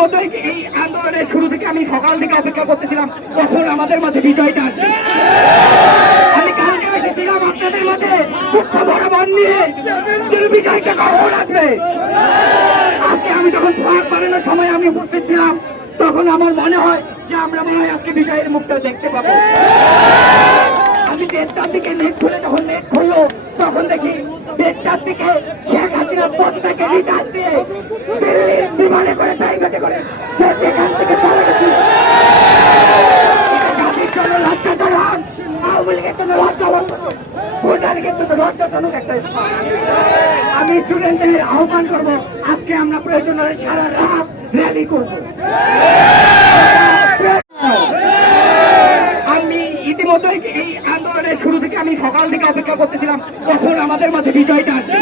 ইতিমধ্যে এই আন্দোলনের শুরু থেকে আমি সকাল থেকে অপেক্ষা করতেছিলাম কখন আমাদের মাঝে বিজয়টা আসবে। আমি কালকে এসেছিলাম আপনাদের মাঝে দুঃখ বরাবর নিয়ে বিজয়টা কখন আসবে। আজকে আমি যখন ফ্ল্যাগ বানানোর সময় আমি উপস্থিত ছিলাম তখন আমার মনে হয় যে আমরা মনে হয় আজকে বিজয়ের মুখটা দেখতে পাবো। আমি 1:30টার দিকে নেট খুলে যখন নেট খুললো তখন দেখি 1:30টার দিকে শেখ হাসিনার পদ থেকে রিচার্জ দিয়ে দিল্লির বিমানে করে প্রাইভেটে করে সে সেখান থেকে চলে গেছে। গাড়ির জন্য লজ্জাজনক, আওয়ামী লীগের জন্য লজ্জাজনক, ভোটার লীগের জন্য লজ্জাজনক একটা। আমি স্টুডেন্টদের আহ্বান করবো আজকে আমরা প্রয়োজন হলে সারা রাত র্যালি করবো। ইতিমধ্যে এই আন্দোলনের শুরু থেকে আমি সকাল থেকে অপেক্ষা করতেছিলাম কখন আমাদের মাঝে বিজয়টা আসবে।